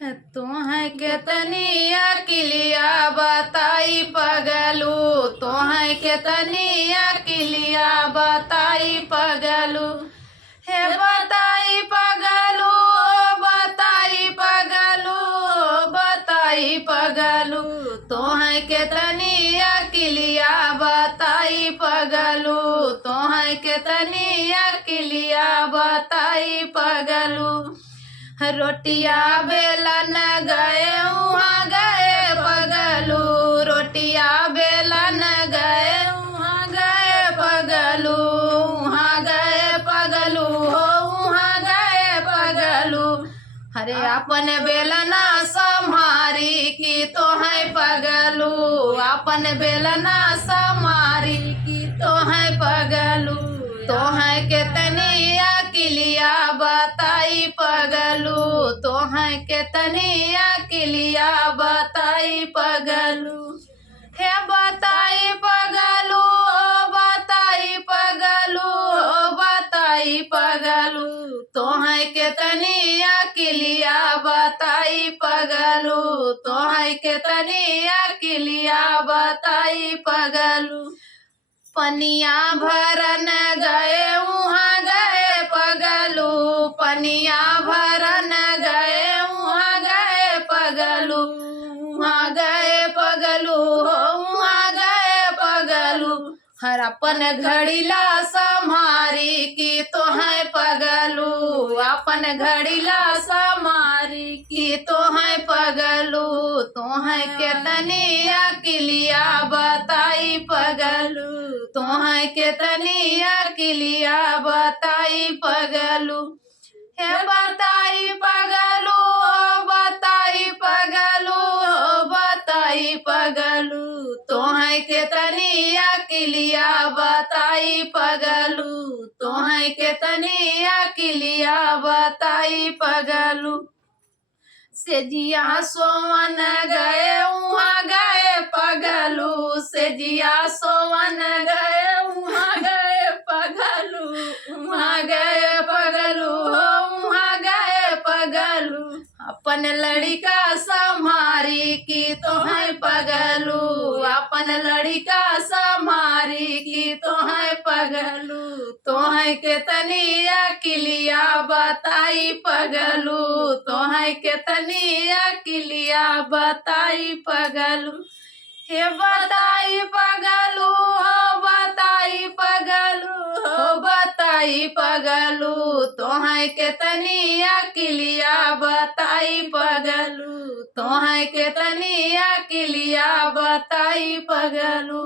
तोहै के तनिया किलिया बताई पगलू, तोहै के तनिया किलिया बताई पगलू। हे बताई पगलू, बताई पगलू, बताई पगलू, तोहै के तनिया किलिया बताई पगलू, तोहै के तनिया किलिया बताई पगलू। रोटिया बेलन गए वहाँ गए पगलू, रोटिया बेलन गए वहाँ गए पगलू, वहाँ गए पगलू हो वहाँ गए पगलू। अरे अपन बेलना सम्हारी की तो है पगलू, अपन बेलना सम्हारी की तो है पगलू। तो है के तनिया किलिया बताई पगलू, तो है के तनिया किलिया बताई पगलू। हे बताई पगलू, बताई पगलू, बताई पगलू, तो है के तनिया किलिया बताई पगलू, तो है के तनिया किलिया बताई पगलू। पनिया भरन गए वहाँ गए पगलू, पनिया भरन गए वहाँ गए पगलू, वहाँ गए पगलू हो वहाँ गए पगलू। हर अपन घड़ीला सम्हारी की तो है पगलू, अपन घड़ीला सम्हारी की तो है पगलू। तो है के तनिया किलिया बताई पगलू, तो है के तनिया किलिया बताई पगलू। हे बताई पगलू, बताई पगलू, बताई पगलू, तो है के तनिया किलिया बताई पगलू, तो है के तनिया किलिया बताई पगलू। सेजिया सोवन गए वहाँ गए पगलू, सेजिया सोवन गए वहाँ गए पगलू, वहाँ गए पगलू हो वहाँ गए पगलू। अपन लड़का सम्हारी की तो है पगलू, अपन लड़का सम्हारी की तो है पगलू। तो है के तनिया किलिया बताई पगलू, तो है के तनिया किलिया बताई पगलू। हे बताई पगलू हो बताई पगलू, हो बताई पगलू, तो है के तनिया किलिया बताई पगलू, तो है के तनिया किलिया बताई पगलू।